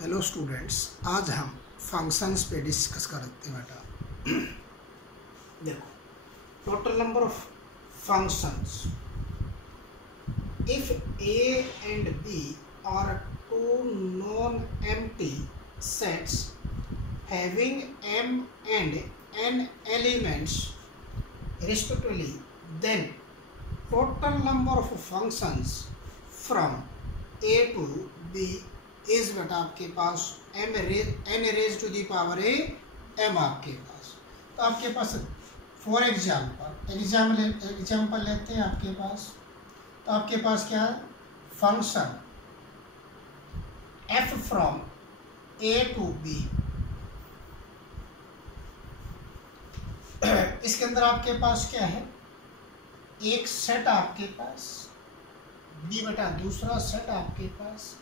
Hello students, आज हम functions पे डिस्कस करते हैं बेटा। देखो, total number of functions if A and B are two non empty sets having m and n elements respectively, then total number of functions from a to b इस बेटा आपके पास n raise to the power a m आपके पास। तो आपके पास for example लेते हैं आपके पास। तो आपके पास क्या है, function f from a to b। इसके अंदर आपके पास क्या है, एक सेट आपके पास b बेटा, दूसरा सेट आपके पास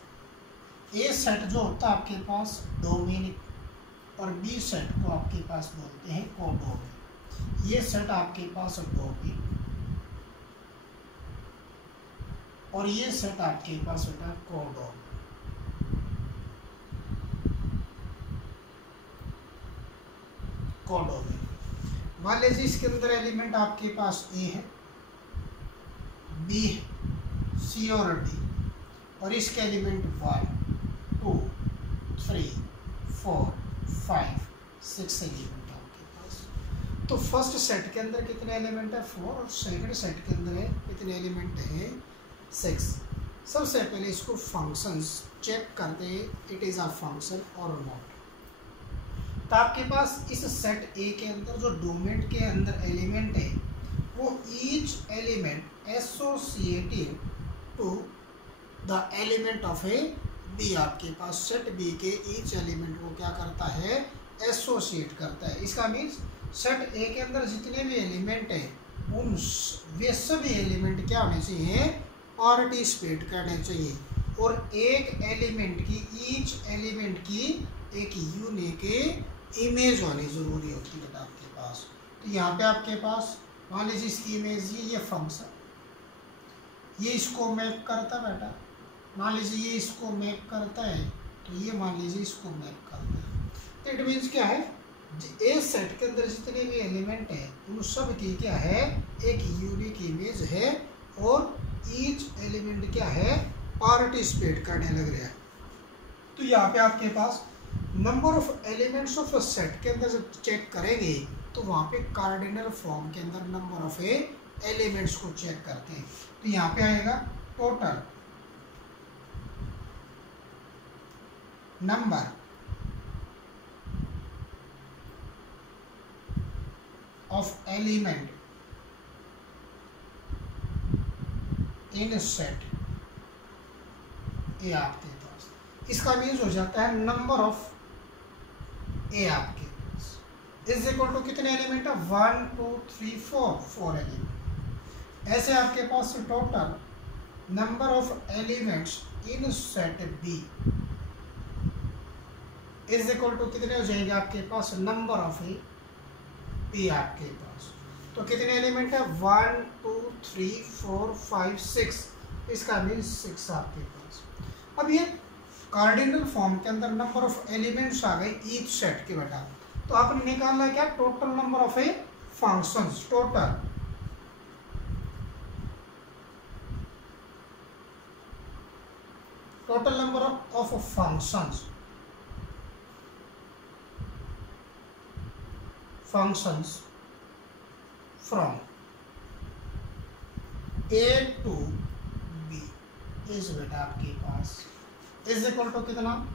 ए सेट जो होता है आपके पास डोमेन और बी सेट को आपके पास बोलते हैं कोडोमेन। ये सेट आपके पास डोमेन और ये सेट आपके पास बेटा कोडोमेन। मान लीजिए इसके अंदर एलिमेंट आपके पास ए है, बी है, सी और डी, और इसके एलिमेंट 1 2 3 4 5 6 एलिमेंट आपके पास। तो फर्स्ट सेट के अंदर कितने एलिमेंट है, 4, और सेकंड सेट के अंदर है कितने एलिमेंट है, 6। सबसे पहले इसको फंक्शंस चेक करते हैं, इट इज अ फंक्शन और नॉट। तो आपके पास इस सेट ए के अंदर जो डोमेन के अंदर एलिमेंट है वो each element associative to the element of A B. आपके पास सेट बी के ईच एलिमेंट को क्या करता है, एसोसिएट करता है। इसका मीन्स सेट ए के अंदर जितने भी एलिमेंट है उन वे सभी एलिमेंट क्या होने चाहिए, पार्टिसिपेट करने चाहिए, और एक एलिमेंट की ईच एलिमेंट की एक यूनिक इमेज होनी जरूरी होती है आपके पास। तो यहाँ पे आपके पास मान लीजिए इसकी इमेज ये फंक्शन ये इसको मैप करता बेटा। मान लीजिए ये इसको मैप करता है, तो ये मान लीजिए इसको मैप करता है। तो इट मीन्स क्या है, ए सेट के अंदर जितने भी एलिमेंट है उन सब की क्या है, एक यूनिक इमेज है, और ईच एलिमेंट क्या है, पार्टिसिपेट करने लग रहा है। तो यहाँ पे आपके पास number of elements of set के अंदर जब चेक करेंगे तो वहाँ पे कार्डिनल फॉर्म के अंदर नंबर ऑफ एलिमेंट्स को चेक करते हैं। तो यहाँ पे आएगा total number of element in set ए आपके पास। इसका मीन्स हो जाता है नंबर ऑफ ए आपके पास इज इक्वल टू कितने एलिमेंट है, 1 2 3 4 एलिमेंट। ऐसे आपके पास total number of elements in set B is equal to कितने हो जाएंगे आपके पास, नंबर ऑफ ए बी आपके पास। तो कितने एलिमेंट है, 1 2 3 4 5 6। इसका मीन्स 6 आपके पास। अब ये कार्डिनल फॉर्म के अंदर नंबर ऑफ एलिमेंट्स आ गए ईच सेट के बेटा। तो आपने निकालना है क्या, total number of a functions. Total number of functions from A to B is बेटा आपके पास इज इक्वल टू कितना,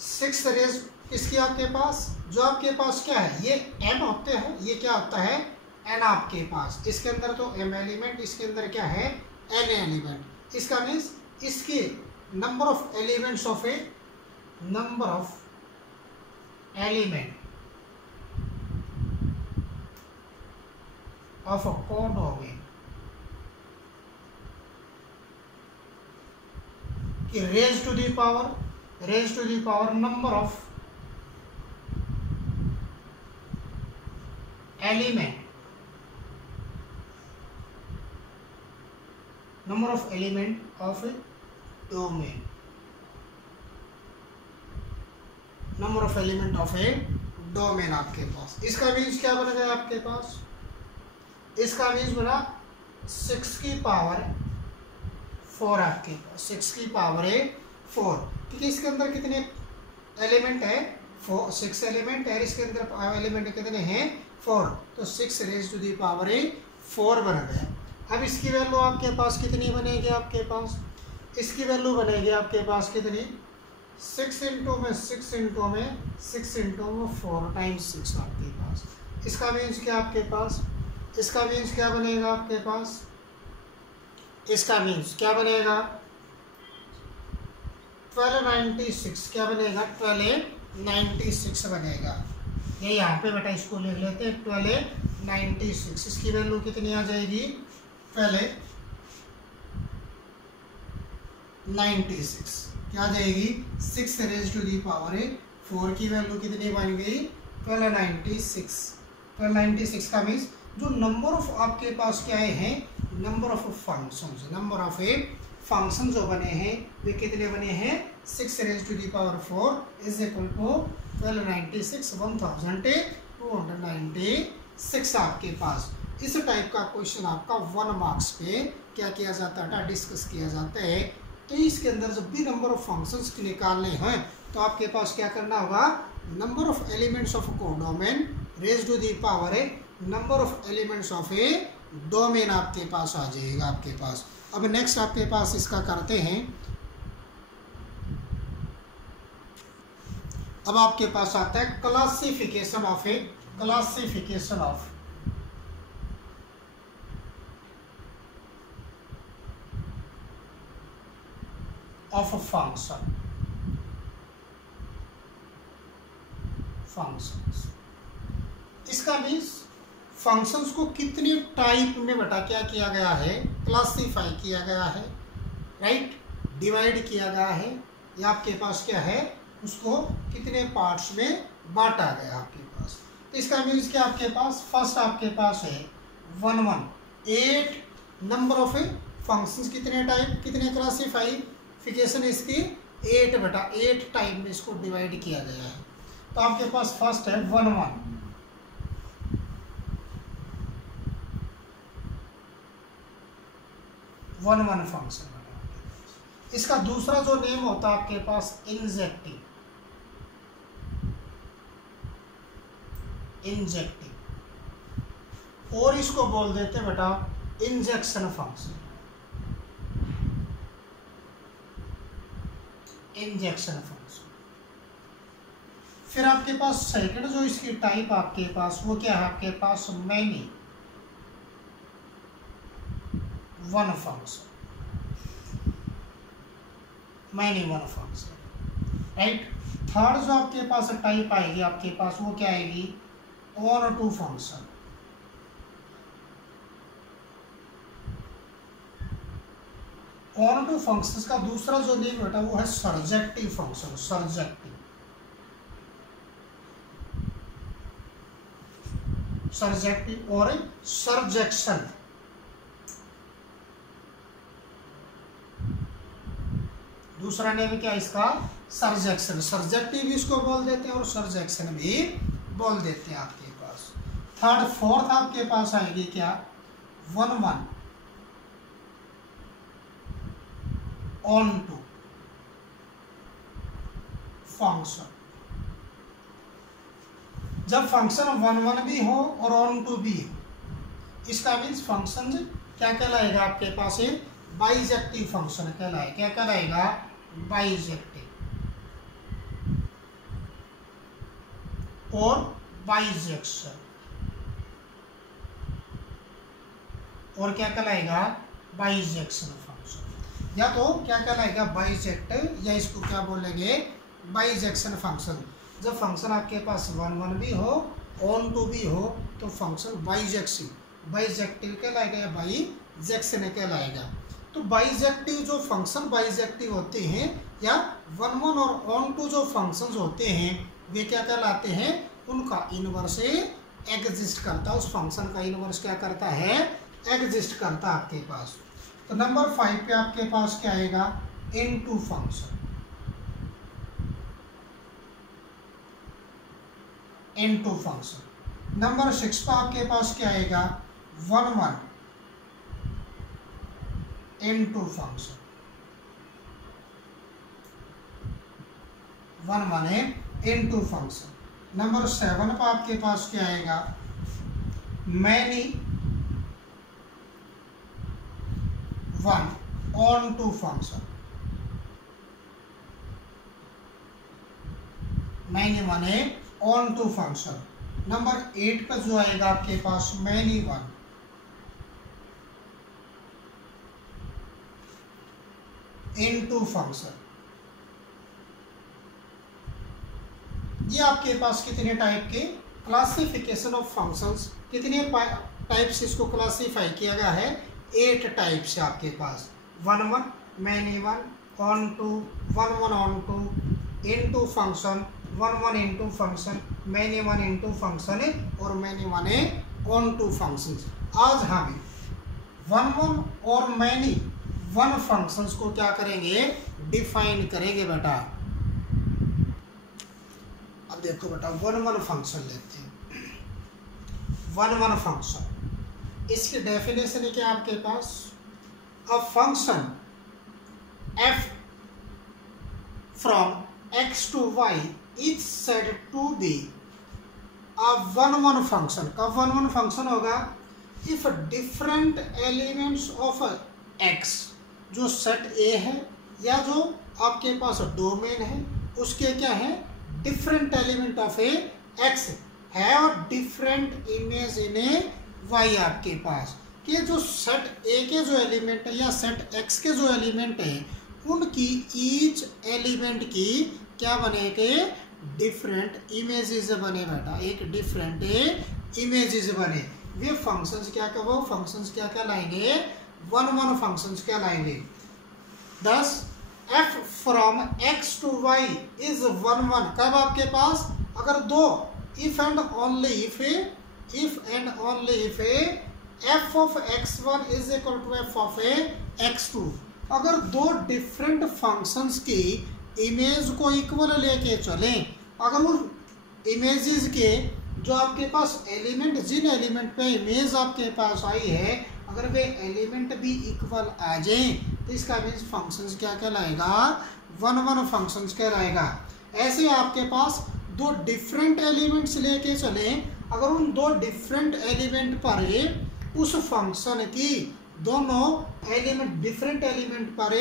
6 रेज किसकी आपके पास, जो आपके पास क्या है, ये m होते हैं, ये क्या होता है, n आपके पास। इसके अंदर तो m एलिमेंट, इसके अंदर क्या है, n एलिमेंट। इसका मीन्स इसके number of elements of A number of element of a codomain कि raise to the power number of element of a domain number of element of a domain आपके पास। इसका मीन्स क्या बन गया आपके पास, इसका मीन्स बना 6 की पावर 4 आपके पास, 6 की पावर 4, क्योंकि इसके अंदर कितने एलिमेंट है, 6 एलिमेंट है, इसके अंदर एलिमेंट कितने हैं 4, तो 6 रेज टू दी पावर 4 बन गया। अब इसकी वैल्यू आपके पास कितनी बनेगी, आपके पास इसकी वैल्यू बनेगी आपके पास कितनी, 6 इंटू में 6 इंटू में 6 इंटू में 4 टाइम्स 6 आपके पास। इसका मीन्स क्या आपके पास, इसका मीन्स क्या बनेगा आपके पास, इसका मीन्स क्या बनेगा 1296, क्या बनेगा 1296 बनेगा। ये यहाँ पे बेटा इसको लिख लेते हैं 1296। इसकी वैल्यू कितनी आ जाएगी, पहले 96 क्या आ जाएगी, 6 रेज टू दी पावर 4 की वैल्यू कितनी बन गई 1296। 1296 का मीन्स जो नंबर ऑफ आपके पास क्या है, number of functions, number of a function जो बने हैं वे कितने बने हैं, 6 raise to the power 4 is equal to 1296, 1296 आपके पास। इस टाइप का क्वेश्चन आपका 1 मार्क्स पे क्या किया जाता है, डिस्कस किया जाता है। तो इसके अंदर जब भी नंबर ऑफ फंक्शंस निकालने हैं तो आपके पास क्या करना होगा, number of elements of codomain raise to the power number of elements of a domain आपके पास आ जाएगा आपके पास। अब नेक्स्ट आपके पास इसका करते हैं। अब आपके पास आता है classification of A, classification of function, functions. इसका मीन्स फंक्शंस को कितनी टाइप में बता क्या किया गया है, क्लासिफाई किया गया है, राइट, डिवाइड किया गया है, या आपके पास क्या है उसको कितने पार्ट्स में बांटा गया आपके पास। तो इसका मीन्स क्या आपके पास फर्स्ट आपके पास है 8 नंबर ऑफ फंक्शंस, कितने टाइप, कितने क्लासिफिकेशन इसकी 8 टाइप में इसको डिवाइड किया गया है। तो आपके पास फर्स्ट है 1 फंक्शन। इसका दूसरा जो नेम होता है आपके पास इंजेक्टिव, और इसको बोल देते बेटा इंजेक्शन फंक्शन, इंजेक्शन फंक्शन। फिर आपके पास सेकंड जो इसकी टाइप आपके पास वो क्या है, आपके पास many one function, many one function, right. Third जो आपके पास टाइप आएगी आपके पास वो क्या आएगी, onto function, onto functions का दूसरा जो नेम बेटा वो है सर्जेक्टिव फंक्शन, सर्जेक्टिव और सर्जेक्शन। दूसरा नेम क्या इसका, सर्जेक्शन, सर्जेक्टिव भी इसको बोल देते हैं और सर्जेक्शन भी बोल देते हैं आपके पास। थर्ड फोर्थ आपके पास आएगी क्या, 1 ऑन टू फंक्शन। जब फंक्शन 1 भी हो और ऑन टू भी हो, इसका मीन्स फंक्शन क्या कहलाएगा आपके पास, बाइजेक्टिव फंक्शन कहलाएगा। क्या कहलाएगा, बाइजेक्टिव और बाइजेक्शन, और क्या कहलाएगा, बाइजेक्शन फंक्शन। या तो क्या कहलाएगा बाइजेक्टिव, या इसको क्या बोलेंगे, बाइजेक्शन फंक्शन। जब फंक्शन आपके पास 1 भी हो ऑन टू भी हो तो फंक्शन बाइजेक्टिव कहलाएगा या बाइजेक्शन कहलाएगा। तो बाइजेक्टिव जो फंक्शन बाइजेक्टिव होते हैं या 1 और ऑन टू जो फंक्शंस होते हैं वे क्या कहलाते हैं, उनका इनवर्स एग्जिस्ट करता है, उस फंक्शन का इनवर्स क्या करता है, एग्जिस्ट करता है आपके पास। तो नंबर 5 पे आपके पास क्या आएगा, into function, into function. Number 6 पर आपके पास क्या आएगा 1 1 इनटू फंक्शन, 1 1 है इनटू फंक्शन। नंबर 7 पर आपके पास क्या आएगा many 1 onto function, many 1 है ऑन टू फंक्शन। नंबर 8 पर जो आएगा आपके पास मैनी 1 इनटू फंक्शन। ये आपके पास कितने टाइप के क्लासिफिकेशन ऑफ फंक्शंस, कितने टाइप्स इसको क्लासिफाई किया गया है 8 टाइप्स है आपके पास। 1 1 many 1 onto, 1 1 onto, into function, 1 1 into function, many 1 into function है और मैनी 1 है ऑन टू फंक्शंस। आज हम 1 1 और मैनी 1 फंक्शंस को क्या करेंगे डिफाइन करेंगे बेटा। अब देखो बेटा 1 1 फंक्शन लेते हैं। 1 1 फंक्शन, इसकी डेफिनेशन है क्या आपके पास a function f from x to y is said to be a 1 1 function. कब 1 1 फंक्शन होगा if different elements of x, जो सेट A है या जो आपके पास डोमेन है उसके क्या है different element of a X है और different image in a Y आपके पास, कि जो सेट ए के जो एलिमेंट है या सेट एक्स के जो एलिमेंट है उनकी ईच एलिमेंट की क्या बने के डिफरेंट इमेजेस बने बेटा, एक डिफरेंट इमेजेस बने। वे फंक्शंस क्या क्या, वो फंक्शंस क्या क्या लाएंगे 1 1 फंक्शंस क्या लाएंगे। Thus f from x to y is 1 1। कब आपके पास अगर दो if and only if f of x1 is equal to f of x2, अगर दो डिफरेंट फंक्शंस की इमेज को इक्वल लेके चले, अगर उन इमेजेस के जो आपके पास एलिमेंट, जिन एलिमेंट पे इमेज आपके पास आई है, अगर वे एलिमेंट भी इक्वल आ जाए तो इसका मीन्स फंक्शंस क्या कहलाएगा 1 1 फंक्शंस कहलाएगा। ऐसे आपके पास दो डिफरेंट एलिमेंट्स लेके चले, अगर उन दो डिफरेंट एलिमेंट पर उस फंक्शन की दोनों एलिमेंट डिफरेंट एलिमेंट पर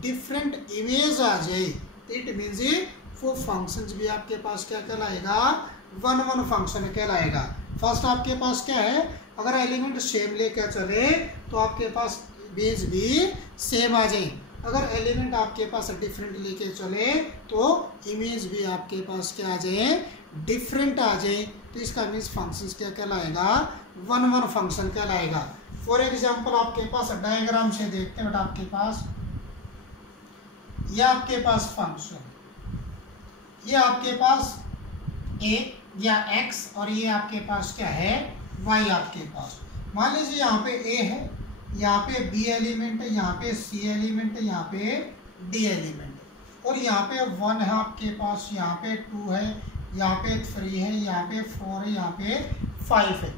डिफरेंट इमेज आ जाए तो इट मीन्स वो फंक्शंस भी आपके पास क्या कहलाएगा 1 1 फंक्शन कहलाएगा। फर्स्ट आपके पास क्या है, अगर एलिमेंट सेम लेकर चले तो आपके पास इमेज भी सेम आ जाए, अगर एलिमेंट आपके पास डिफरेंट लेके चले तो इमेज भी आपके पास क्या आ जाए डिफरेंट आ जाए, तो इसका मीन्स फंक्शंस क्या कहलाएगा 1 1 फंक्शन कहलाएगा। फॉर एग्जांपल आपके पास डायग्राम से देखते हैं बेटा, आपके पास ये आपके पास फंक्शन, ये आपके पास a या x और ये आपके पास क्या है y आपके पास। मान लीजिए यहाँ पे a है, यहाँ पे b एलिमेंट है, यहाँ पे c एलिमेंट है, यहाँ पे d एलिमेंट और यहाँ पे 1 है आपके पास, यहाँ पे 2 है, यहाँ पे 3 है, यहाँ पे 4 है, यहाँ पे 5 है।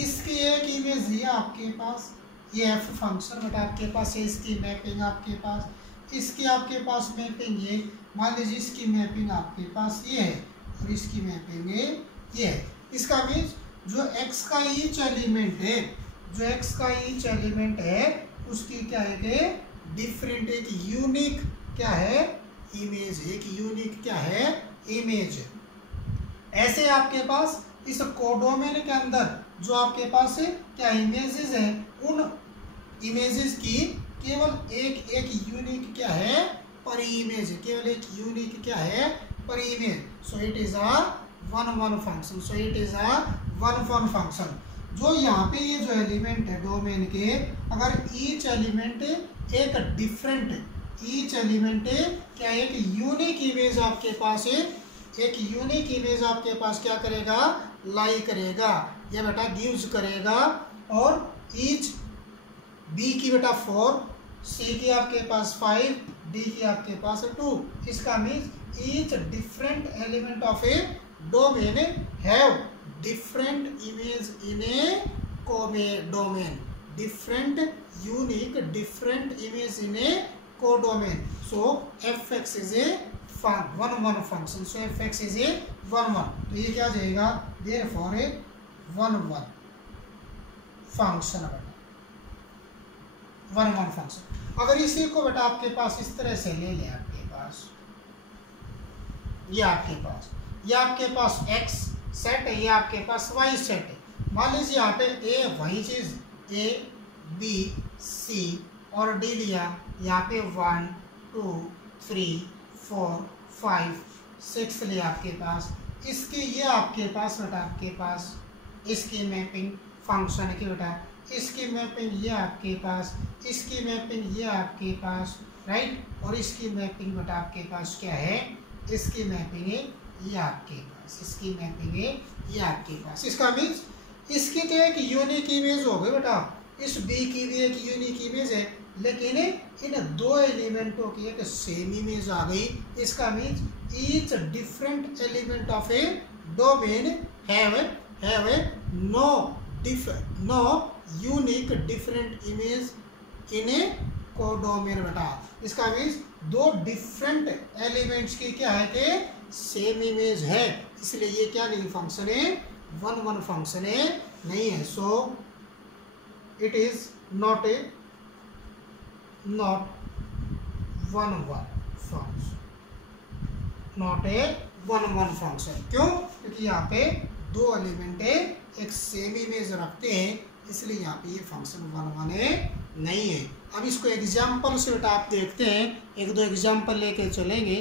इसकी एक इमेज ये आपके पास, ये f फंक्शन बेटा आपके पास है, इसकी मैपिंग आपके पास, इसकी आपके पास मैपिंग ये, मान लीजिए इसकी मैपिंग आपके पास ये है और इसकी मैपिंग ये है। इसका मीन्स जो x का ईच एलिमेंट है, जो x का ईच एलिमेंट है उसकी क्या है डिफरेंट एक यूनिक क्या है इमेज, एक यूनिक क्या है इमेज। ऐसे आपके पास इस कोडोमेन के अंदर जो आपके पास क्या इमेजेस है, उन इमेजेस की केवल एक एक यूनिक क्या है पर इमेज, केवल एक यूनिक क्या है पर image. So it is a 1 1 function, so it is a 1 1 function. जो यहाँ पे ये जो एलिमेंट है डोमेन के, अगर ईच एलिमेंट एक डिफरेंट, ईच एलिमेंट क्या एक यूनिक इमेज आपके पास है, एक यूनिक इमेज आपके पास क्या करेगा लाई करेगा, ये बेटा गिव्स करेगा। और ईच बी की बेटा 4, सी की आपके पास 5, डी की आपके पास 2। इसका means each different element of a domain have different image in a codomain, different unique different image in a codomain. So fx is a 1 function. So fx is a 1. तो ये क्या जाएगा, देयरफॉर ए 1 function बेटा, 1 function. अगर इसी को बेटा आपके पास इस तरह से ले लें, आपके पास ये आपके पास x सेट है, ये आपके पास y सेट है. मान लीजिए यहाँ पे a वही चीज a b c और d लिया, यहाँ पे 1 2 3 4 5 6 लिया आपके पास. इसकी ये आपके पास बेटा आपके पास इसकी मैपिंग फंक्शन की बेटा, इसकी मैपिंग ये आपके पास, इसकी मैपिंग ये आपके पास, राइट. और इसकी मैपिंग बेटा आपके पास क्या है, इसकी मैपिंग है ये आपके पास, इसकी मैपिंग है ये आपके पास. इसका मीन्स इसकी तो एक यूनिक इमेज हो गई बेटा, इस बी की भी एक यूनिक इमेज है, लेकिन इन दो एलिमेंटों की एक सेम इमेज आ गई. इसका means each different element of a domain have no unique different image in a codomain बेटा. इसका मीन्स दो डिफरेंट एलिमेंट्स की क्या है कि सेम इमेज है, इसलिए ये क्या नहीं फंक्शन है, 1 फंक्शन है नहीं है. So it is not 1 function, not a 1 function. क्यों? क्योंकि यहाँ पे दो एलिमेंट है, एक सेम इमेज रखते हैं, इसलिए यहाँ पे ये फंक्शन 1 है नहीं है. अब इसको एग्जाम्पल से बेटा आप देखते हैं, 1-2 एग्जाम्पल लेके चलेंगे.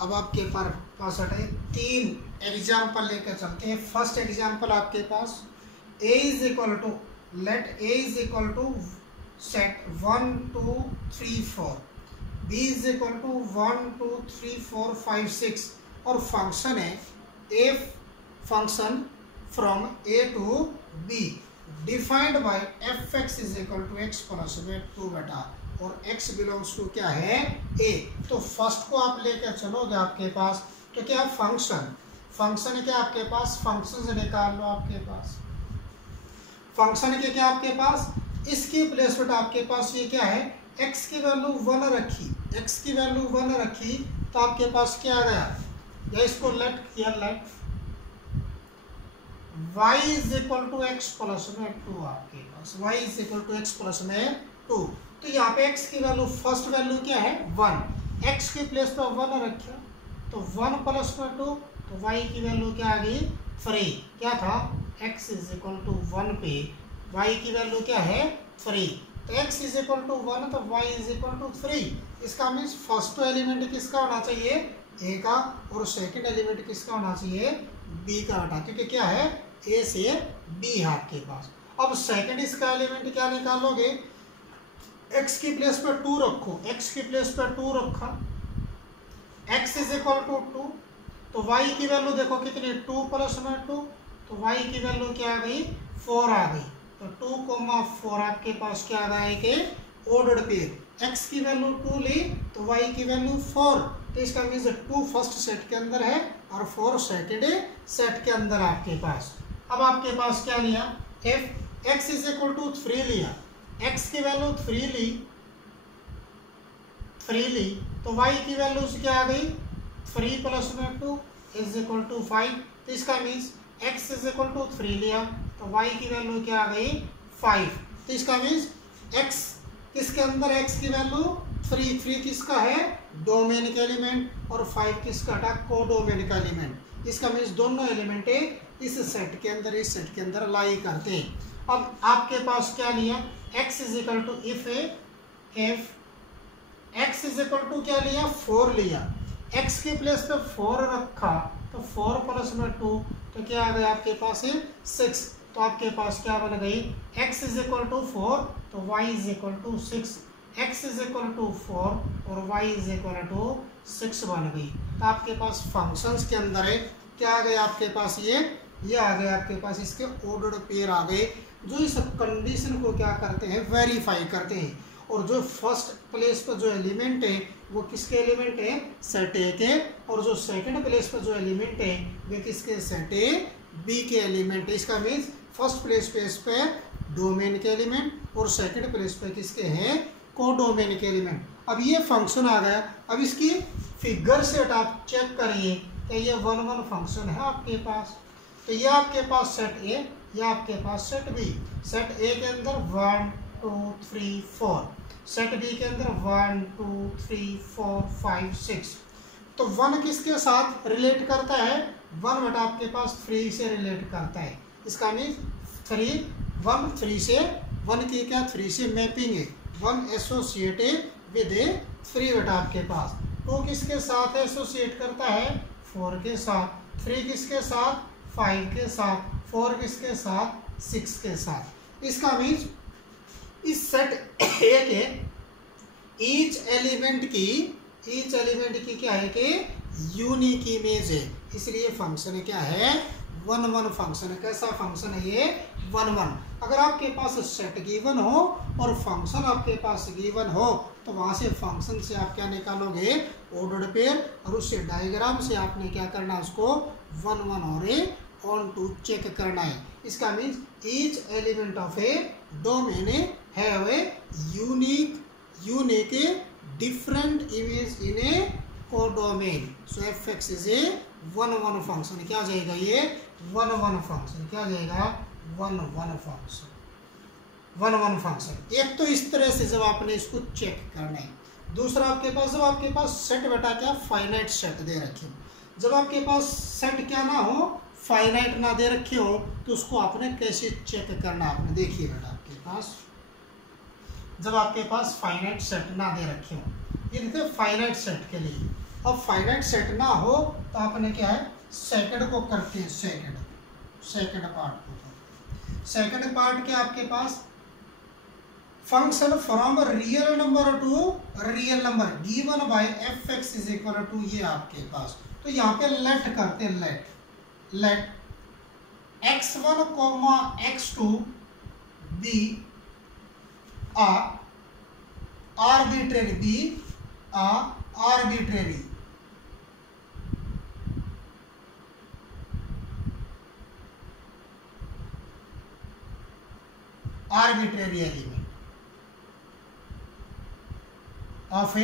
अब आपके पास है 3 एग्जाम्पल लेकर चलते हैं. फर्स्ट एग्जाम्पल आपके पास a is equal to, let a is equal to set 1 2 3 4, b is equal to 1 2 3 4 5 6 और फंक्शन है a function from a to b defined by fx is equal to x plus 2 बेटा, और x belongs to क्या है a. तो first को आप लेकर चलोगे आपके पास, तो क्या फंक्शन है क्या आपके पास, फंक्शन से निकाल लो आपके पास, फंक्शन के क्या आपके पास, इसकी प्लेस बेटा आपके पास ये क्या है, x की वैल्यू 1 रखी, x की वैल्यू 1 रखी, तो आपके पास क्या आ गया, या इसको लेट किया, let y is equal to x plus में 2 आपके पास, y is equal to x plus में 2. तो यहाँ पे x की वैल्यू, फर्स्ट वैल्यू क्या है 1, x की प्लेस पे 1 रखा, तो 1 प्लस में 2, तो y की वैल्यू क्या आ गई 3. क्या था, x इज इक्वल टू 1 पे y की वैल्यू क्या है 3, तो x इज इक्वल टू 1 तो y इज इक्वल टू 3. इसका मीन्स फर्स्ट एलिमेंट किसका होना चाहिए, a का, और सेकंड एलिमेंट किसका होना चाहिए, b का बेटा, क्योंकि क्या है a से b है आपके पास. अब सेकंड इसका एलिमेंट क्या निकालोगे, x की प्लेस पर 2 रखो, x की प्लेस पर 2 रखा, x इज इक्वल टू 2, तो y की वैल्यू देखो कितनी, 2 प्लस में 2, तो y की वैल्यू क्या आ गई 4 आ गई. तो 2,4 आपके पास क्या आ गया है कि ऑर्डर्ड पेयर, x की वैल्यू 2 ली तो y की वैल्यू 4, तो इसका मीन्स 2 फर्स्ट सेट के अंदर है और 4 सेकंड सेट के अंदर आपके पास. अब आपके पास क्या लिया, x इज इक्वल टू 3 लिया, x की वैल्यू 3 ली, तो y की वैल्यू क्या आ गई 3 प्लस में 2 इज इक्वल टू 5. तो इसका means x is equal to 3 लिया, तो y की वैल्यू क्या आ गई 5. तो इसका मीन्स x किसके अंदर, x की वैल्यू 3 किसका है, डोमेन का एलिमेंट, और 5 किसका था, कोडोमेन का एलिमेंट. इसका मीन्स दोनों एलिमेंट इस सेट के अंदर, इस सेट के अंदर लाई करते हैं. अब आपके पास क्या लिया, x is equal to if x is equal to क्या लिया 4 लिया, x की प्लेस पे 4 रखा, तो 4 प्लस में 2, तो क्या आ गया आपके पास 6. तो आपके पास क्या बन गई, x इज इक्वल टू 4 तो y is equal to 6, x is equal to 4 और y इज इक्वल टू 6 बन गई. तो आपके पास फंक्शंस के अंदर है क्या आ गया आपके पास, ये आ गए आपके पास इसके ऑर्डर्ड पेयर आ गए, जो इस कंडीशन को क्या करते हैं, वेरीफाई करते हैं. और जो फर्स्ट प्लेस पर जो एलिमेंट है वो किसके एलिमेंट है, सेट ए के, और जो सेकंड प्लेस पर जो एलिमेंट है वे किसके, सेट ए बी के एलिमेंट है। इसका मीन्स फर्स्ट प्लेस पे इस पे डोमेन के एलिमेंट और सेकंड प्लेस पे किसके हैं, कोडोमेन के एलिमेंट। अब ये फंक्शन आ गया। अब इसकी फिगर सेट आप चेक करिए कि ये 1 1 फंक्शन है आपके पास। तो ये आपके पास सेट ए, ये आपके पास सेट बी। सेट ए के अंदर 1 2 3 4, सेट बी के अंदर 1 2 3 4 5 6। तो 1 किसके साथ रिलेट करता है, 1 बटा आपके पास 3 से रिलेट करता है। इसका मीन 3 1 3 से 1 की क्या 3 से मैपिंग है, 1 एसोसिएटेड विद 3 बटा आपके पास। 2 किसके साथ एसोसिएट करता है, 4 के साथ। 3 किसके साथ, 5 के साथ। 4 किसके साथ, 6 के साथ। इसका मीन्स इस सेट ए के ईच एलिमेंट की क्या है कि यूनिक इमेज है, इसलिए फंक्शन क्या है, 1 1 फंक्शन। कैसा फंक्शन है ये, 1 1। अगर आपके पास सेट गिवन हो और फंक्शन आपके पास गिवन हो तो वहां से फंक्शन से आप क्या निकालोगे, ऑर्डर्ड पेयर, और उससे डायग्राम से आपने क्या करना है, उसको 1 1 और ऑन टू चेक करना है। इसका means each element of a domain have a unique different image in a codomain. So f) is a 1 1 function. क्या जाएगा ये, 1 1 फंक्शन। क्या जाएगा, 1 1 फंक्शन, 1 1 फंक्शन। एक तो इस तरह से जब आपने इसको चेक करना है। दूसरा आपके पास जब आपके पास सेट बटा क्या फाइनाइट सेट दे रखे हो, जब आपके पास सेट क्या ना हो, फाइनाइट ना दे रखे हो, तो उसको आपने कैसे चेक करना, आपने देखिए बेटा आपके पास जब आपके पास फाइनाइट सेट ना दे रखे हो, ये देखिए फाइनाइट सेट के लिए। अब फाइनाइट सेट ना हो तो आपने क्या है, सेकंड को करते हैं, सेकंड पार्ट को। सेकंड पार्ट के आपके पास function from real number to real number given by f(x) is equal to ये आपके पास। तो यहाँ पे लेट करते हैं, let x1, x2 be arbitrary element of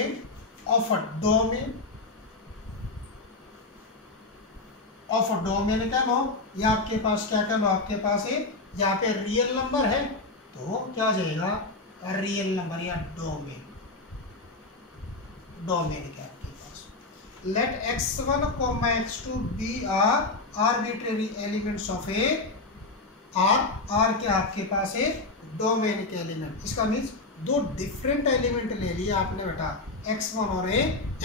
a domain क्या लो, ये आपके पास क्या कर लो, आपके पास है यहाँ पे रियल नंबर है तो क्या हो जाएगा, रियल नंबर या डोमेन क्या आपके पास। Let x1, x2 be arbitrary elements of a R के आपके पास है डोमेन के एलिमेंट। इसका मीन्स दो डिफरेंट एलिमेंट ले लिए आपने बेटा, x1 और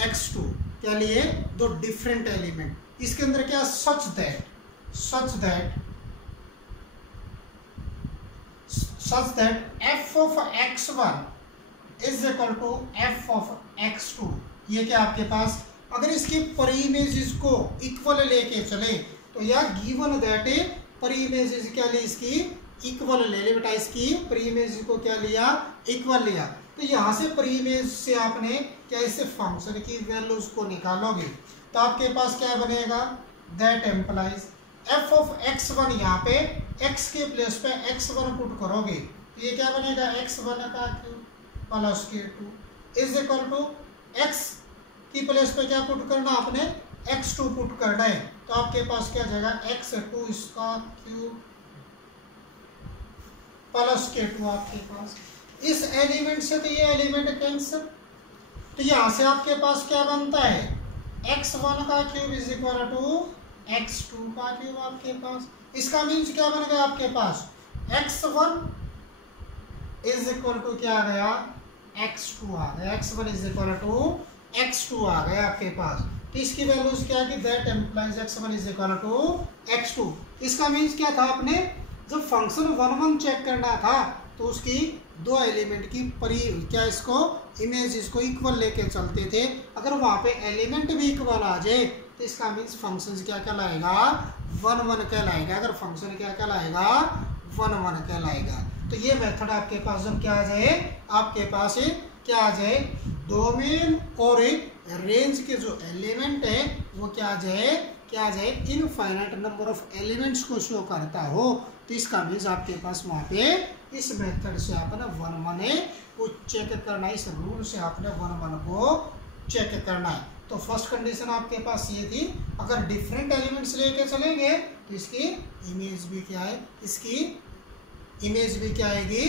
x2 क्या लिए, दो डिफरेंट एलिमेंट। इसके अंदर क्या, such that f of x1 is equal to f of x2। ये क्या आपके पास, अगर इसकी परीमेजेस को इक्वल लेके चले तो या गिवन दैट परीमेजेस क्या ली, इसकी इक्वल ले ले बेटा, इसकी परीमेज को क्या लिया, इक्वल लिया। तो यहाँ से परीमेज से आपने क्या, इससे फंक्शन की वैल्यूज को निकालोगे तो आपके पास क्या बनेगा, that employees f of x1, यहाँ पे x के प्लेस पे x1 पुट करोगे तो ये क्या बनेगा, x1 का cube plus k2 is equal to x की प्लेस पे क्या पुट करना, आपने x2 पुट करना है तो आपके पास क्या जाएगा, x2 इसका क्यूब प्लस k2 आपके पास। इस एलिमेंट से तो ये एलिमेंट कैंसिल, तो यहाँ से आपके पास क्या बनता है, x1 का cube is equal to x2 का क्यूब आपके पास। इसका मीन्स क्या बन गया आपके पास, x1 इज इक्वल टू क्या आ गया, x2 आ गया, x1 is equal to x2 आ गया आपके पास। तो इसकी वैल्यूज क्या की, that implies x1 is equal to x2। इसका मीन्स क्या था, आपने जब फंक्शन 1 1 चेक करना था तो उसकी दो एलिमेंट की क्या इसको इमेज इसको इक्वल लेके चलते थे। अगर वहाँ पे एलिमेंट भी इक्वल आ जाए तो इसका मीन्स फंक्शन क्या कहलाएगा, 1 1 कहलाएगा। अगर फंक्शन क्या कहलाएगा, 1 1 कहलाएगा। तो ये मेथड आपके पास जब क्या आ जाए, आपके पास क्या आ जाए, डोमेन और एक रेंज के जो एलिमेंट है वो क्या आ जाए इनफाइनाइट नंबर ऑफ एलिमेंट्स को शो करता हो, तो इसका मीन्स आपके पास वहाँ पे इस मेथड से आपने 1 को चेक करना है, इस रूल से आपने 1 को चेक करना है। तो फर्स्ट कंडीशन आपके पास ये थी, अगर डिफरेंट एलिमेंट्स लेके चलेंगे तो इसकी इमेज भी क्या है, इसकी इमेज भी क्या आएगी,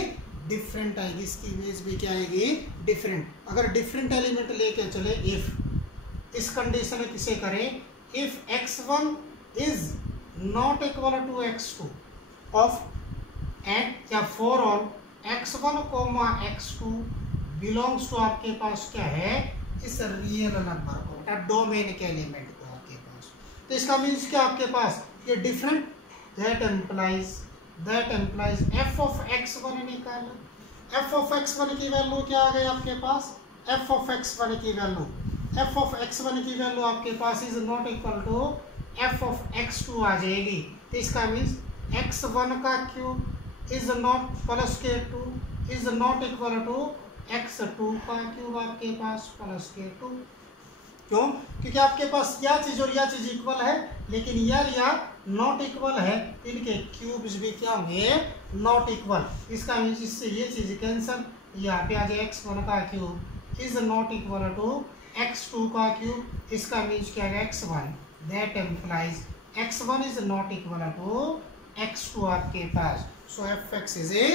डिफरेंट आएगी, इसकी इमेज भी क्या आएगी, डिफरेंट। अगर डिफरेंट एलिमेंट लेके चले, इफ इस कंडीशन में किसे करें, if x1 is not equal to x2 of and या for all x1, x2 belongs to आपके पास क्या है, इस रियल नंबर को, डोमेन के एलिमेंट को आपके पास, तो इसका मीन्स क्या आपके पास ये different, that employees f of x1 निकालो। f ऑफ x1 की वैल्यू क्या आ गई आपके पास, f ऑफ x1 की वैल्यू आपके पास is not equal to f of x2 आ जाएगी, तो इसका मीन्स x1 का cube is not plus k2 is not equal to x2 का क्यूब आपके पास प्लस k2। क्यों? क्योंकि आपके पास यह चीज और यह चीज इक्वल है, लेकिन या नॉट इक्वल है, इनके क्यूब्स भी क्या होंगे, नॉट इक्वल। इसका मीन्स इससे ये चीज कैंसल, यहाँ पे आ जाए x1 का cube is not equal to x2 का क्यूब, इसका मीन्स क्या है x1, that implies x1 is not equal to x2 आपके पास। So fx is a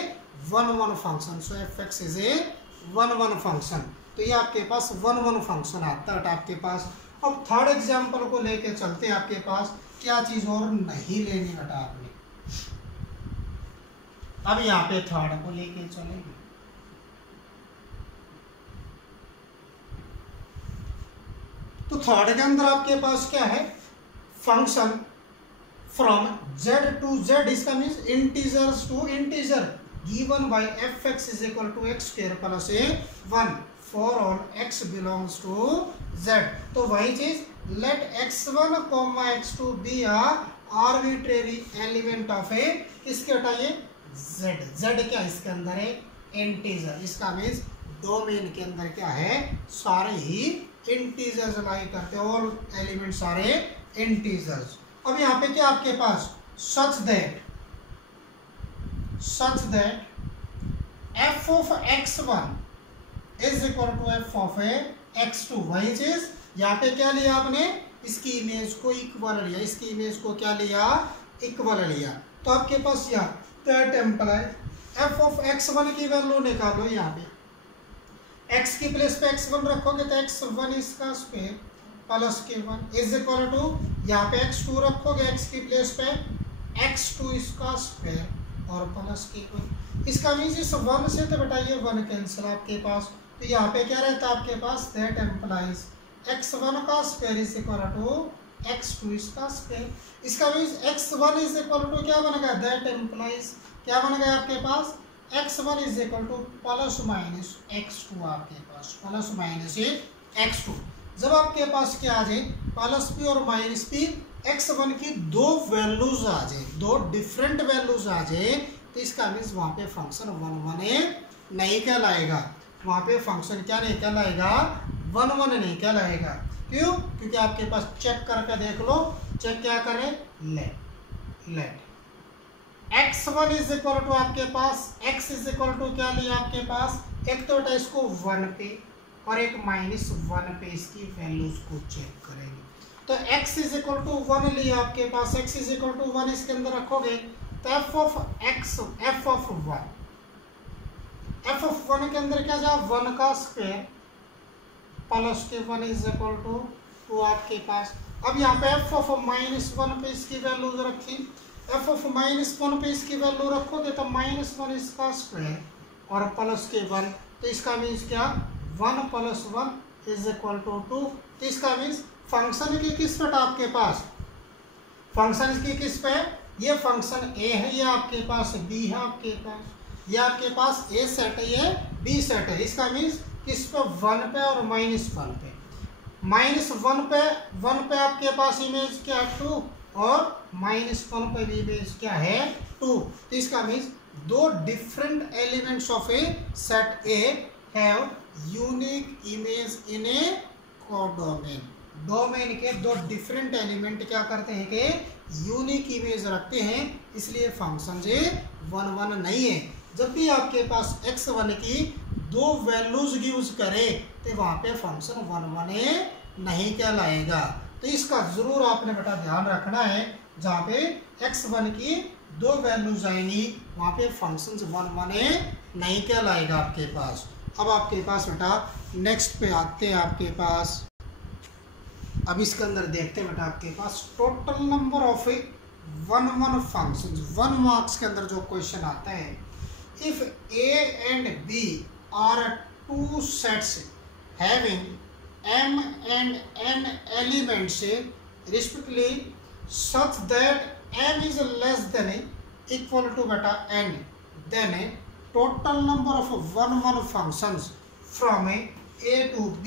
1 function, so fx is a 1 function, तो ये आपके पास 1 फंक्शन आता है आपके पास। अब थर्ड एग्जांपल को लेके चलते हैं, आपके पास क्या चीज और नहीं लेनी बेटा आपने, अब यहाँ पे थर्ड को लेके चलेंगे। तो थर्ड के अंदर आपके पास क्या है, function from z to z, इसका means integers to integer, given by fx is equal to x square plus a1 for all x belongs to z। तो वही चीज, let x1, x2 be a arbitrary element of a, किसके हटाइए, z क्या इसके अंदर है, इंटीजर, इसका मीन्स डोमेन के अंदर क्या है, सारे ही इंटीजर्स लाई करते हैं, ऑल एलिमेंट सारे इंटीजर्स। अब यहाँ पे क्या आपके पास, such that f of x1 is equal to f of x2, वही चीज यहाँ पे क्या लिया आपने, इसकी इमेज को इक्वल लिया, इसकी इमेज को क्या लिया, इक्वल लिया। तो आपके पास यहाँ that employees f of x1 की वैल्यू निकालो, यहाँ पे x की प्लेस पे x1 रखोगे तो x1 इसका square plus k1 is equal to, यहाँ पे x2 रखोगे x की प्लेस पे x2 इसका स्क्वायर और प्लस k1, इसका मीन्स इस 1 से तो बेटा ये 1 कैंसिल आपके पास, तो यहाँ पे क्या रहता है आपके पास, दैट एम्प्लाइज x1 का square is equal to x2 इसका स्क्वायर, इसका means x1 is equal to क्या बन गया, दैट एम्प्लाइज क्या बन गया आपके पास, x1 is equal two plus minus x2 आपके पास, प्लस माइनस x2। जब आपके पास क्या आ जाए, प्लस p और माइनस p, x1 की दो वैल्यूज आ जाए, दो डिफरेंट वैल्यूज आ जाए, तो इसका मीन्स वहाँ पे फंक्शन 1 नहीं कहलाएगा, वहाँ पे फंक्शन क्या नहीं कहलाएगा, 1 नहीं कहलाएगा। क्यों? क्योंकि आपके पास चेक करके देख लो, चेक क्या करें, late x1 is equal to आपके पास x इज इक्वल टू क्या लिया आपके पास, एक तो इसको 1 पे और एक -1 पे इसकी वैल्यूज को चेक करेंगे। तो x इज इक्वल टू 1 लिया आपके पास, x इज इक्वल टू 1 इसके अंदर रखोगे तो f ऑफ 1 के अंदर क्या जा, 1 का स्क्वायर प्लस के 1 इज इक्वल टू 2 आपके पास। अब यहाँ पे f ऑफ -1 पे इसकी वैल्यूज रखी, f ऑफ -1 पे इसकी वैल्यू रखोगे तो -1 इसका स्क्वायर और प्लस के 1, तो इसका मीन्स क्या, 1 + 1 इज इक्वल टू 2। तो इसका मीन्स फंक्शन की किस पे आपके पास, फंक्शन की किस पे, ये फंक्शन a है, ये आपके पास b है, आपके पास ये आपके पास a सेट है, ये b सेट है। इसका मीन्स किस पे, 1 पे और -1 पे, -1 पे आपके पास इमेज क्या है 2 और -1 पे भी इमेज क्या है 2। तो इसका मीन्स दो different elements of a set A have unique image in a codomain. Domain के दो डिफरेंट एलिमेंट क्या करते हैं कि यूनिक इमेज रखते हैं, इसलिए फंक्शन जे 1 1 नहीं है। जब भी आपके पास x1 की दो वैल्यूज यूज करे तो वहां पे फंक्शन 1 1 नहीं कहलाएगा। तो इसका जरूर आपने बेटा ध्यान रखना है, जहाँ पे x1 की दो वैल्यूज आएंगी वहां पे फंक्शन 1 1 नहीं कहलाएगा आपके पास। अब आपके पास बेटा नेक्स्ट पे आते हैं आपके पास। अब इसके अंदर देखते हैं बेटा आपके पास total number of 1 1 function 1 marks के अंदर जो क्वेश्चन आता है, if a and b are two sets having m and n elements respectively such that m is less than equal to beta n, then total number of 1 1 functions from a to b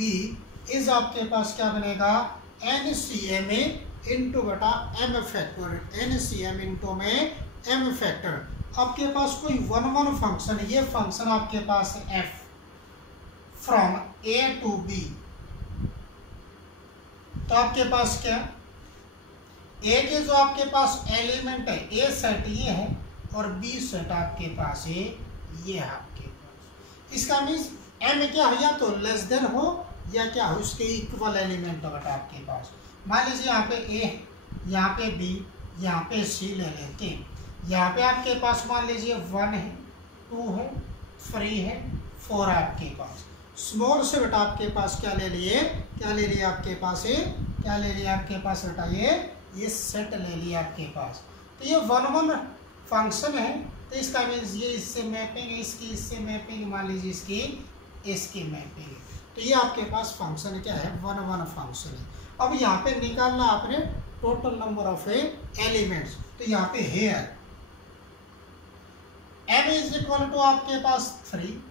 is आपके पास क्या बनेगा NCM into बेटा m factor, NCM into में m factor. आपके पास कोई 1 1 function, ये function आपके पास है f from a to b, तो आपके पास क्या a के जो आपके पास एलिमेंट है a सेट ये है और b सेट आपके पास है ये है आपके पास। इसका मीन्स m क्या हो, या तो लेस देन हो या क्या हो उसके इक्वल एलिमेंट होगा आपके पास। मान लीजिए यहाँ पे a, यहाँ पे b, यहाँ पे c ले लेते हैं। यहाँ पे आपके पास मान लीजिए 1 है, 2 है, 3 है, 4 है आपके पास। स्मॉल से बेटा आपके पास क्या ले लिए, क्या ले लिया आपके पास है, क्या ले लिया आपके पास बेटा ये सेट ले लिया आपके पास। तो ये 1 1 फंक्शन है, तो इसका मीन्स ये इससे मैपिंग, इसकी इससे मैपिंग, मान लीजिए इसकी मैपिंग। तो ये आपके पास फंक्शन क्या है 1 1 फंक्शन है। अब यहाँ पे निकालना आपने टोटल नंबर ऑफ एलिमेंट्स। तो यहाँ पे here m is equal to आपके पास 3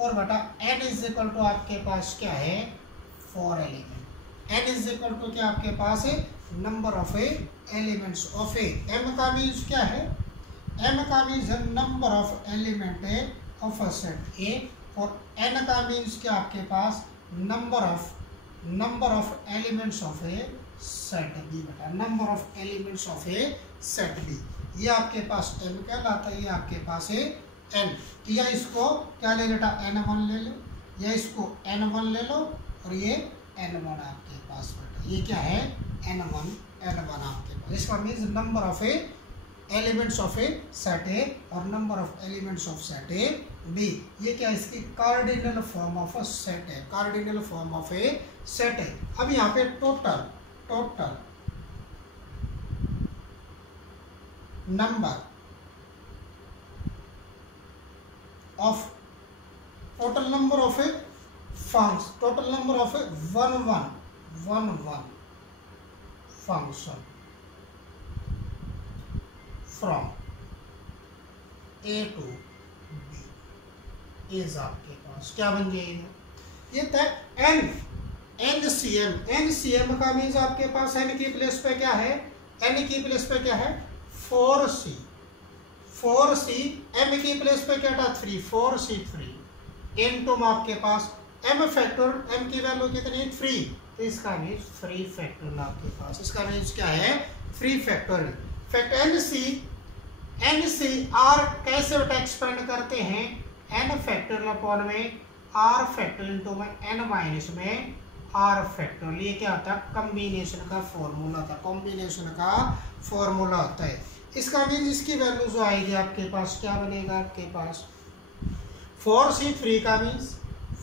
और बेटा n इज इक्वल टू आपके पास क्या है 4 element. n is equal to क्या आपके पास है number of elements of A. m का मीन्स क्या है, m का मीन्स है नंबर ऑफ एलिमेंट है ऑफ अ सेट ए, और n का मीन्स क्या आपके पास number of elements of a set B बेटा, number of elements of a set B. ये आपके पास m कहलाता है, ये आपके पास है n। या इसको क्या ले लेटा n1 ले लो, या इसको n1 ले लो, और ये n1 आपके पास बेटा, ये क्या है n1 आपके पास। इसका means number of elements of a set A और number of elements of set A B. ये क्या इसकी cardinal form of a set है, cardinal form of a set है। अब यहाँ पे total number of total number of 1 1 function from A to B is आपके पास क्या बन जाएगा, ये तक NCM का मीन्स आपके पास n की प्लेस पे क्या है, n की प्लेस पे क्या है 4c, m की प्लेस पे क्या था 3, 4c3 इनटू आपके पास m फैक्टर, m की वैल्यू कितनी 3, तो इसका मीन्स 3 फैक्टर आपके पास। इसका मीन्स क्या है 3 फैक्टर। फैक्ट NC R कैसे एक्सपेंड करते हैं n फैक्टर अपॉन में r फैक्टर इनटू में n माइनस में r फैक्टर। ये क्या होता है कॉम्बिनेशन का फॉर्मूला होता है। इसका मीन्स इसकी वैल्यू जो आएगी आपके पास क्या बनेगा आपके पास 4c3 का मीन्स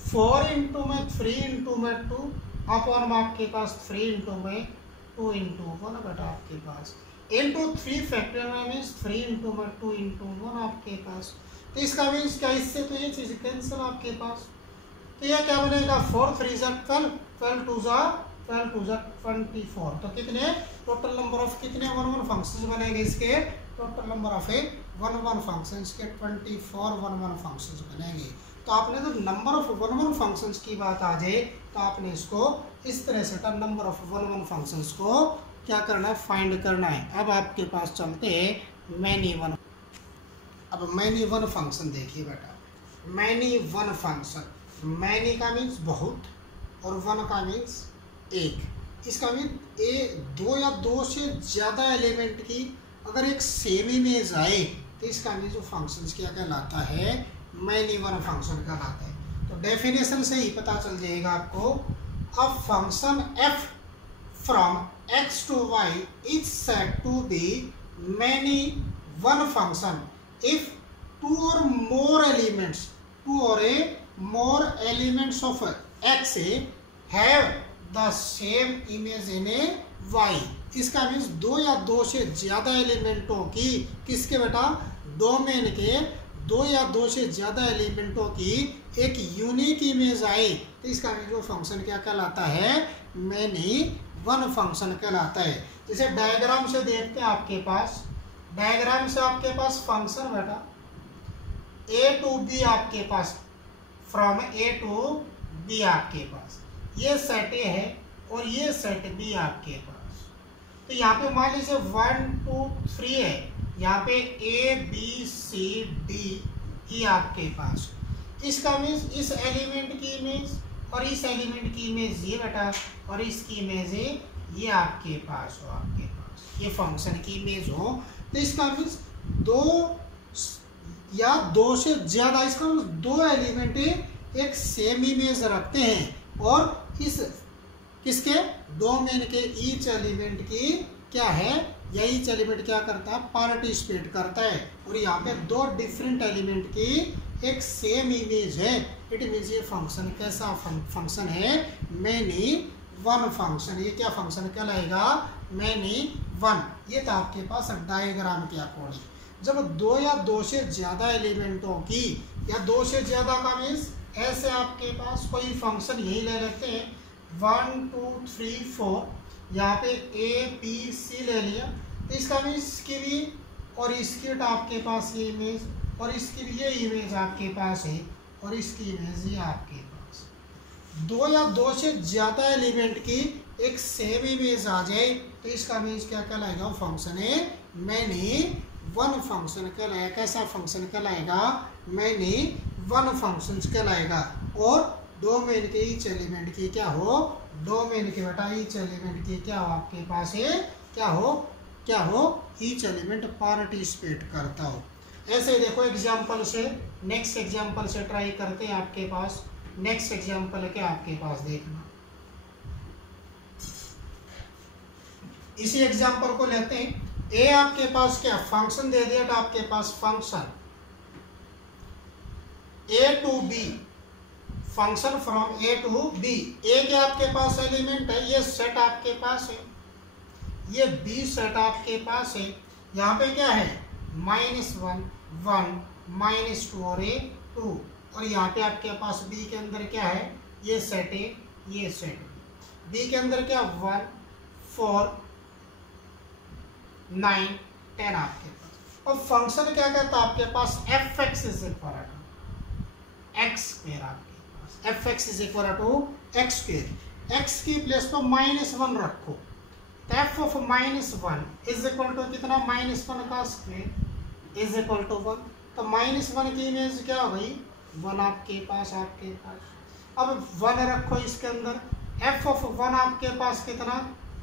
4 इंटू में 3 इंटू में 2 अपॉन में आपके पास 3 इंटू में 2 इंटू 1 बेटा आपके पास इंटू 3 फैक्टर में मीन्स 3 इंटू में 2 इंटू 1 आपके पास। तो इसका मीन्स क्या, इससे तो ये चीज़ कैंसिल आपके पास। तो यह क्या बनेगा 4 3 जा 12, 12 2 जा 24। तो कितने टोटल नंबर ऑफ कितने 1 1 फंक्शंस बनेंगे इसके, टोटल नंबर ऑफ 1 1 फंक्शंस के 24 1 1 फंक्शंस बनेंगे। तो आपने जो नंबर ऑफ 1 1 फंक्शंस की बात आ जाए तो आपने इसको इस तरह से नंबर ऑफ 1 1 फंक्शंस को क्या करना है फाइंड करना है। अब आपके पास चलते हैं मैनी वन। अब मैनी वन फंक्शन देखिए बेटा, मैनी वन फंक्शन, मैनी का मीन्स बहुत और वन का मीन्स एक। इसका मीन दो या दो से ज़्यादा एलिमेंट की अगर एक सेम इमेज आए तो इसका मीन जो फंक्शन क्या कहलाता है, मैनी वन फंक्शन कहलाता है। तो डेफिनेशन से ही पता चल जाएगा आपको, a function F from X to Y is said to be many one function if two or more elements of x have the same image in a y। इसका means दो या दो से ज्यादा एलिमेंटों की, किसके बेटा, डोमेन के दो या दो से ज्यादा एलिमेंटों की एक यूनिक इमेज आए तो इसका मीन्स वो फंक्शन क्या कहलाता है, मैनी वन फंक्शन कहलाता है। जैसे डायग्राम से देखते हैं, आपके पास डायग्राम से आपके पास फंक्शन बेटा ए टू बी, आपके पास फ्रॉम ए टू बी आपके पास ये सेट ए है और ये सेट बी आपके पास। तो यहाँ पे मान लीजिए 1 2 3 है, यहाँ पे A B C D E आपके पास। इसका मीन्स इस एलिमेंट की इमेज और इस एलिमेंट की इमेज ये बेटा और इसकी इमेज ये आपके पास हो, आपके पास ये फंक्शन की इमेज हो तो इसका मीन्स दो या दो से ज्यादा, इसका दो एलिमेंट एक सेम इमेज रखते हैं और इस किसके डोमेन के ईच एलिमेंट की क्या है, या ईच एलिमेंट क्या करता है, पार्टिसिपेट करता है। और यहाँ पे दो डिफरेंट एलिमेंट की एक सेम इमेज है, इट मीन्स ये फंक्शन कैसा फंक्शन है, मैनी वन फंक्शन। ये क्या फंक्शन कहलाएगा, मैनी वन। ये था आपके पास डायग्राम के अकॉर्डिंग। जब दो या दो से ज्यादा एलिमेंटों की, या दो से ज्यादा का मीन्स ऐसे आपके पास कोई फंक्शन यही ले लेते हैं 1 2 3 4, यहाँ पे ए बी सी ले लिया तो इसका मीन्स इसकी भी और इसकी आपके पास ये इमेज और इसकी भी ये इमेज आपके पास है और इसकी इमेज ये आपके पास। दो या दो से ज्यादा एलिमेंट की एक सेम इमेज आ जाए तो इसका मीन्स क्या कहलाएगा, फंक्शन है मैनी वन फंक्शन कहलाएगा। कैसा फंक्शन कहलाएगा, मैनी वन फंक्शन कहलाएगा। और डोमेन के ईच एलिमेंट की क्या हो, डोमेन के बेटा ईच एलिमेंट की क्या हो आपके पास है, क्या हो ईच एलिमेंट पार्टिसिपेट करता हो। ऐसे देखो एग्जाम्पल से, नेक्स्ट एग्जाम्पल से ट्राई करते हैं। आपके पास नेक्स्ट एग्जाम्पल क्या आपके पास देखना, इसी एग्जाम्पल को लेते हैं। ए आपके पास क्या फंक्शन दे दिया था, आपके पास function A to B, function from A to B. A के आपके पास एलिमेंट है, ये सेट आपके पास है, ये बी सेट आपके पास है। यहाँ पे क्या है, -1 1 -2 और ए 2। और यहाँ पे आपके पास बी के अंदर क्या है, ये सेट ए ये सेट बी के अंदर क्या 1 4 9 10 आपके पास। और फंक्शन क्या कहता है आपके पास, f x is equal to x square आपके पास, f x is equal to x square. X की प्लेस पर -1 रखो तो f of -1 is equal to कितना, -1 का स्क्वायर इज इक्वल टू 1। तो -1 की इमेज क्या हो गई, 1 आपके पास। अब 1 रखो इसके अंदर, एफ ऑफ 1 आपके पास कितना,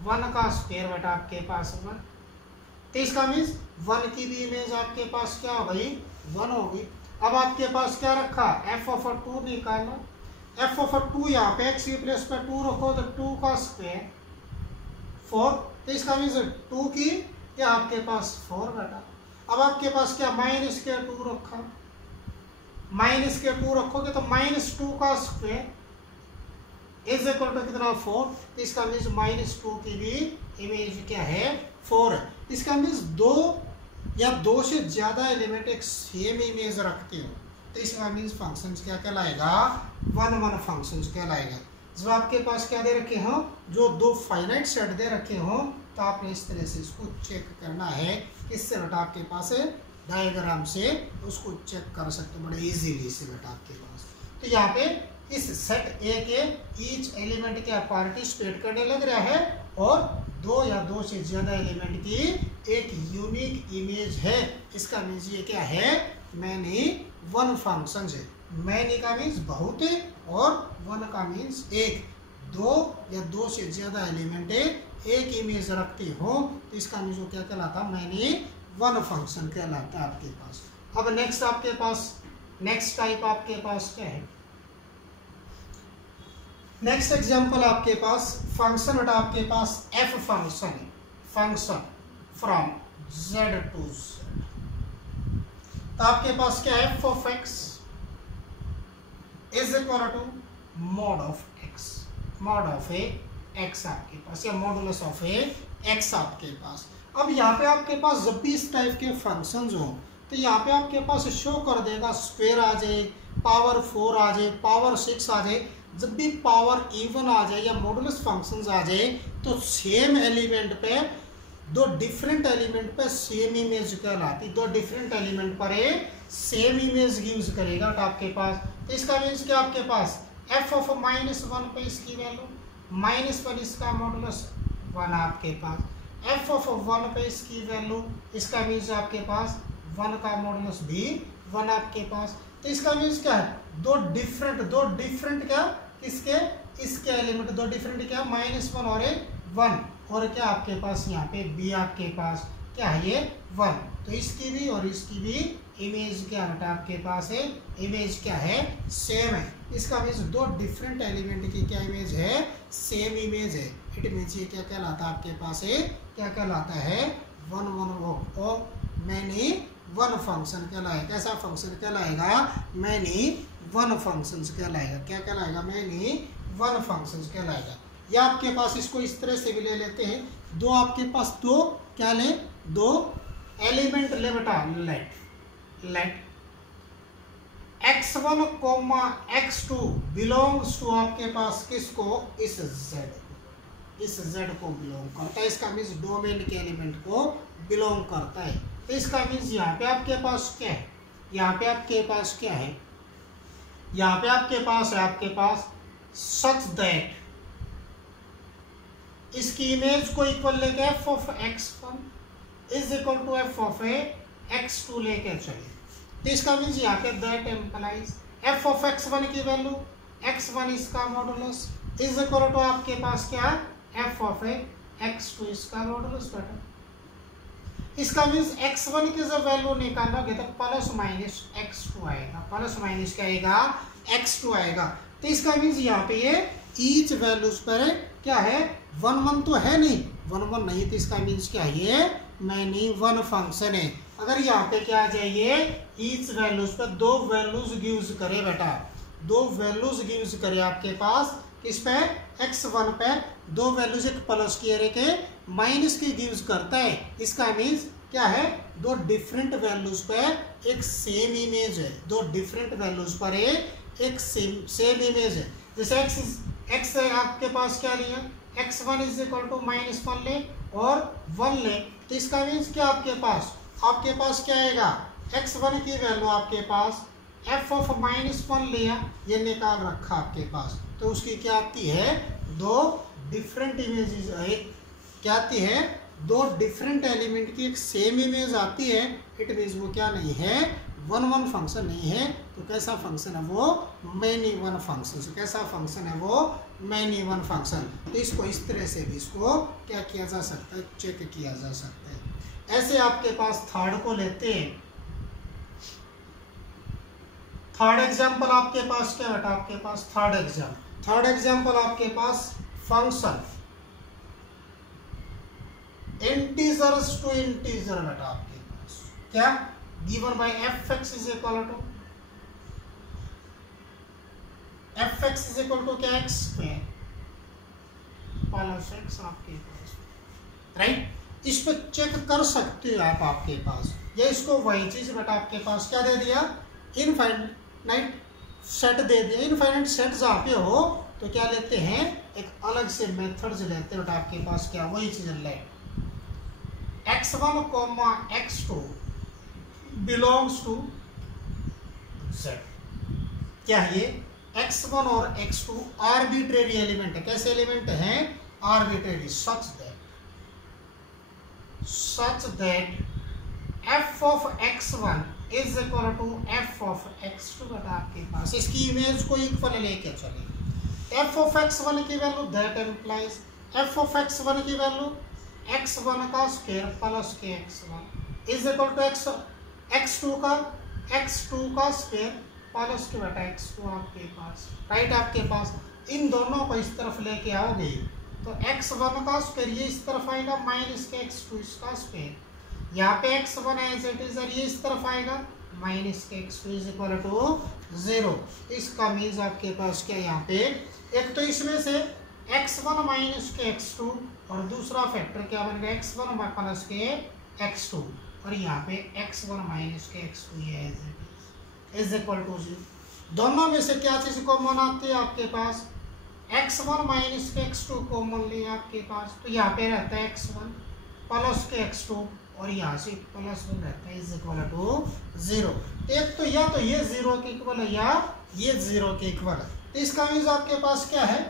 1 का स्क्वायर बेटा आपके पास 1। तो इसका मीन्स 1 की भी इमेज आपके पास क्या हो गई, 1 होगी। अब आपके पास क्या रखा, एफ ऑफ 2 निकालना। एफ ऑफ 2 यहाँ पे एक्स की प्लेस पे 2 रखो तो 2 का स्क्वायर 4। तो इसका मीन्स 2 की क्या आपके पास 4 बेटा। अब आपके पास क्या -2 रखा, -2 रखोगे तो -2 का स्क्वायर इज इक्वल टू कितना 4। इसका मीन्स -2 की भी इमेज क्या है, 4 है। इसका मीन्स दो या दो से ज्यादा एलिमेंट एक सेम इमेज रखते हो तो इसका मीन्स फंक्शन क्या कहलाएगा, 1 फंक्शन कहलाएगा। जब आपके पास क्या दे रखे हो, जो दो फाइनाइट सेट दे रखे हो तो आपने इस तरह से इसको चेक करना है। किससे बेटा, आपके पास डायग्राम से उसको चेक कर सकते हो बड़े इजीली से बेटा आपके पास। तो यहाँ पे इस सेट ए के ईच एलिमेंट क्या पार्टिसिपेट करने लग रहा है और दो या दो से ज्यादा एलिमेंट की एक यूनिक इमेज है। इसका मीन्स ये क्या है, मैनी वन फंक्शन है। मैनी का मीन्स बहुत है और वन का मीन्स एक। दो या दो से ज्यादा एलिमेंट है एक इमेज रखती हो तो इसका मीन्स क्या कहलाता है, मैनी वन फंक्शन कहलाता है आपके पास। अब नेक्स्ट आपके पास नेक्स्ट टाइप आपके पास क्या है, नेक्स्ट एग्जांपल आपके पास फंक्शन बटा आपके पास एफ फंक्शन है। Function from z to z, तो आपके पास क्या है, F of X is equal to mod of X, mod of a X आपके पास या मॉडुलस ऑफ ए एक्स आपके पास। अब यहाँ पे आपके पास जब भी इस टाइप के फंक्शंस हो तो यहाँ पे आपके पास शो कर देगा स्क्वायर आ जाए, पावर 4 आ जाए, पावर 6 आ जाए। जब भी पावर इवन आ जाए या मॉडुलस फंक्शंस आ जाए तो सेम एलिमेंट पे दो डिफरेंट एलिमेंट पे सेम इमेज कहलाती, दो डिफरेंट एलिमेंट पर सेम इमेज यूज करेगा आपके पास। तो इसका मीन्स क्या आपके पास एफ ऑफ -1 पे इसकी वैल्यू -1 इसका मॉडुलस 1 आपके पास, एफ ऑफ 1 पे इसकी वैल्यू इसका मीन्स आपके पास 1 का मॉडुलस भी 1 आपके पास। तो इसका मीन्स क्या है, दो डिफरेंट क्या इसके इसके एलिमेंट दो डिफरेंट क्या -1 और 1 और क्या आपके पास यहाँ पे बी आपके पास क्या है ये 1। तो इसकी भी और इसकी भी इमेज क्या है आपके पास है, इमेज क्या है सेम है। इसका मीन्स दो डिफरेंट एलिमेंट की क्या इमेज है, सेम इमेज है। इट मीन्स ये क्या कहलाता है आपके पास है, क्या कहलाता है 1 और मैनी वन फंक्शन कहलाएगा। कैसा फंक्शन कहलाएगा, मैनी वन फंक्शन कहलाएगा। क्या कहलाएगा, मैनी वन फंक्शन कहलाएगा। या आपके पास इसको इस तरह से भी ले लेते हैं, दो आपके पास दो क्या ले, दो एलिमेंट ले बेटा, late x1 comma x2 belongs to आपके पास किसको, इस z को बिलोंग करता है। इसका मीन्स डोमेन के एलिमेंट को बिलोंग करता है। तो इसका मीन्स यहाँ पे आपके पास क्या है, यहाँ पे आपके पास क्या है, यहाँ पे आपके पास है आपके पास सच दैट इसकी इमेज को इक्वल लेके F of x1 is equal to F of x2 लेके चले। तो इसका मीन्स यहाँ पे that employees F of x1 की वैल्यू x1 इसका मॉडुलस इज इक्वल टू आपके पास क्या एफ ऑफ x2 इसका मॉडुलस बेटा। इसका मीन्स x1 की जब वैल्यू निकालोगे तो प्लस माइनस x2 आएगा, प्लस माइनस क्या आएगा x2 आएगा। तो इसका मीन्स यहाँ पे ये ईच वैल्यूज पर क्या है 1 तो है नहीं, 1 नहीं, तो इसका मीन्स क्या है ये मैनी वन फंक्शन है। अगर यहाँ पे क्या आ जाइए ईच वैल्यूज पर दो वैल्यूज यूज करे बेटा, दो वैल्यूज यूज करे आपके पास किस पे x1 पे दो वैल्यूज एक प्लस की एक माइनस की यूज करता है। इसका मीन्स क्या है दो डिफरेंट वैल्यूज पे एक सेम इमेज है, दो डिफरेंट वैल्यूज पर एक सेम इमेज है। जैसे x आपके पास क्या लिया x1 इज इक्वल टू -1 ले और 1 ले, तो इसका मीन्स क्या आपके पास क्या आएगा x1 की वैल्यू आपके पास f ऑफ -1 लिया, ये निकाल रखा आपके पास, तो उसकी क्या आती है दो डिफरेंट इमेजेस, एक क्या आती है दो डिफरेंट एलिमेंट की एक सेम इमेज आती है। इट मीन्स वो क्या नहीं है 1 फंक्शन नहीं है, तो कैसा फंक्शन है वो मैनी वन फंक्शन। कैसा फंक्शन है वो मैनी वन फंक्शन। तो इसको इस तरह से भी इसको क्या किया जा सकता है, चेक किया जा सकता है। ऐसे आपके पास थर्ड को लेते हैं, थर्ड एग्जाम्पल आपके पास क्या बेटा, आपके पास थर्ड एग्जाम्पल आपके पास फंक्शन इंटीजर्स टू इंटीजर बेटा आपके पास क्या given by fx is equal to क्या x स्क्वायर प्लस x आपके पास, राइट। इस पे चेक कर सकते हो आप आपके पास, या इसको वही चीज बेटा आपके पास क्या दे दिया इनफाइनाइट सेट दे दिया। इनफाइनाइट सेट जहाँ पे हो तो क्या लेते हैं एक अलग से मेथड्स लेते हैं बेटा आपके पास क्या वही चीज let x1 comma x2 belongs to z। क्या है ये x1 और x2 आर्बिट्रेरी एलिमेंट है। कैसे एलिमेंट हैं arbitrary, such that f of x1 is equal to F of x2 बेटा आपके पास इसकी इमेज को इक्वल लेके चले। एफ ऑफ x1 की value that implies F of x1 की वैल्यू x1 का स्क्वायर प्लस के x1 is equal to x2 का स्क्वायर प्लस के बेटा x2 आपके पास राइट। आपके पास इन दोनों को इस तरफ लेके आओगे तो x1 का स्क्वायर ये इस तरफ आएगा माइनस के x2 इसका स्क्वायर, यहाँ पे x1 एज इट इज ये इस तरफ आएगा minus K x2 is equal to 0। इसका मीन्स आपके पास क्या यहाँ पे एक तो इसमें से x1 माइनस के x2 और दूसरा फैक्टर क्या बनेगा x1 प्लस के x2 और यहाँ पे x1 माइनस के x2 ये as it is equal to 0। दोनों में से क्या चीज कॉमन आती है आपके पास x1 minus K x2 common लिया आपके पास तो यहाँ पे रहता है x1 प्लस के x2 और यहाँ से प्लस 1 रहता है इज इक्वल टू 0। एक तो या तो ये 0 के इक्वल है या ये 0 के इक्वल है। तो इसका मीन्स आपके पास क्या है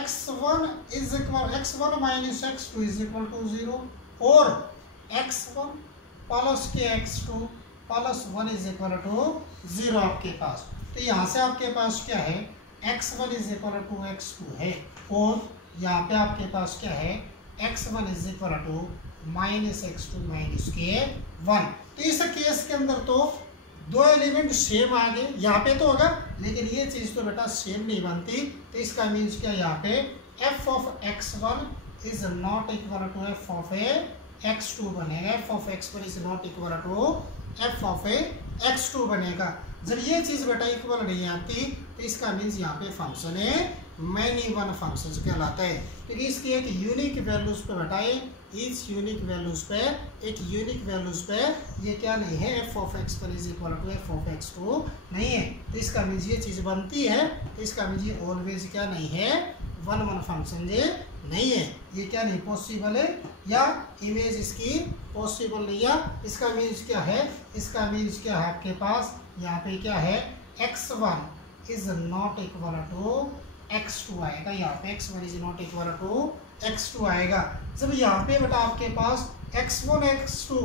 x1 minus x2 is equal to 0 और x1 प्लस के x2 plus 1 is equal to 0 आपके पास। तो यहाँ से आपके पास क्या है x1 is equal to x2 है और यहाँ पे आपके पास क्या है x1 is equal to minus x2 minus K 1। तो इस केस के अंदर तो दो एलिमेंट सेम आ गए, यहाँ पे तो होगा लेकिन ये चीज तो बेटा सेम नहीं बनती। तो इसका मीन्स क्या यहाँ पे f of x1 is not equal to f of x2 बनेगा। f of x1 is not equal to f of x2 बनेगा। जब ये चीज बेटा इक्वल नहीं आती तो इसका मीन्स यहाँ पे फंक्शन है मैनी वन फंक्शन कहलाता है। क्योंकि इसकी एक यूनिक वैल्यूज पे बताए इस यूनिक वैल्यूज पे एक यूनिक वैल्यूज पे ये क्या नहीं है f of x1 is equal to f of x2 नहीं है। तो इसका मीन्स ये चीज बनती है तो इसका मीन्स ये ऑलवेज क्या नहीं है वन वन फंक्शन ये नहीं है, ये क्या नहीं पॉसिबल है या इमेज इसकी पॉसिबल नहीं है। इसका मीन्स क्या है इसका मीन्स क्या है आपके पास यहाँ पे क्या है x1 is not equal to x2 आएगा। यहाँ पे x1 is not equal to x2 आएगा। जब यहाँ पे बेटा आपके पास x1 x2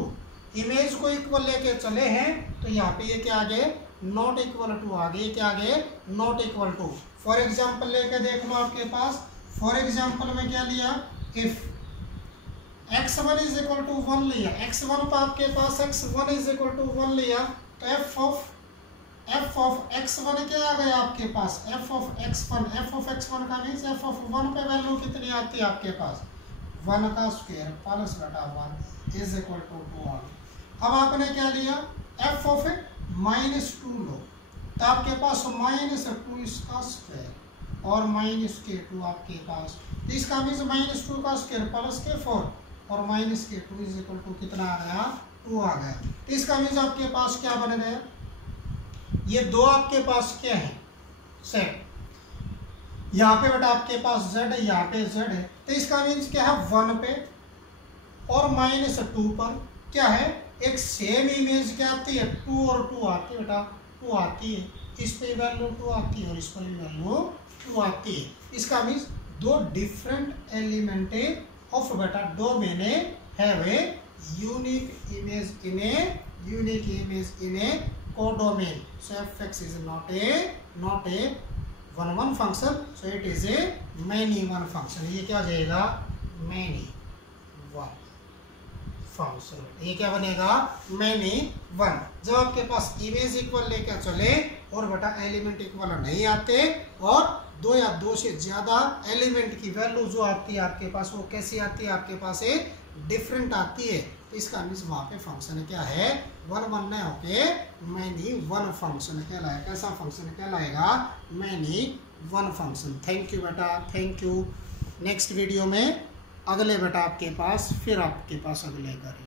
इमेज को इक्वल लेके चले हैं तो यहाँ पे ये क्या आ गए नॉट इक्वल टू आ गए, क्या आ गए not equal to. For example लेके देख लो आपके पास, फॉर एग्जाम्पल में क्या लिया if x1 is equal to 1 लिया, x1 पर आपके पास x1 इज इक्वल टू 1 लिया तो f ऑफ x1 क्या आ गया आपके पास f ऑफ x1 का मीन्स f ऑफ 1 पे वैल्यू कितनी आती है आपके पास 1 का स्क्वायर प्लस बटा 1 इज इक्वल टू 2 आ गया। अब आपने क्या लिया f ऑफ -2 लो तो आपके पास -2 इसका स्क्वायर और -k2 आपके पास, तो इसका मीन्स -2 का स्क्वायर प्लस k4 और -k2 इज इक्वल टू कितना आ गया 2 आ गया। तो इसका मीन्स आपके पास क्या बन गया ये दो आपके पास क्या है सेट, यहाँ पे बेटा आपके पास z है यहाँ पे z है तो इसका मीन्स क्या है 1 पे और -2 पर क्या है एक सेम इमेज क्या आती है 2 और 2 आती है बेटा 2 आती है, इस पे वैल्यू 2 आती है और इस पर भी वैल्यू 2 आती है। इसका मीन्स दो डिफरेंट एलिमेंट ऑफ बेटा domain have a unique image in A codomain, so fx is not a one function, so it is a many one function। ये क्या हो जाएगा many one function, ये क्या बनेगा many one। जब आपके पास इमेज इक्वल लेकर चले और बेटा एलिमेंट इक्वल नहीं आते और दो या दो से ज्यादा एलिमेंट की वैल्यू जो आती है आपके पास वो कैसी आती है आपके पास डिफरेंट आती है। तो इसका मीन्स वहाँ पे फंक्शन क्या है 1 1 नहीं होके मैनी वन फंक्शन कहलाएगा। कैसा फंक्शन कहलाएगा many one function. Thank you बेटा, थैंक यू। नेक्स्ट वीडियो में अगले बेटा आपके पास फिर आपके पास अगले करें।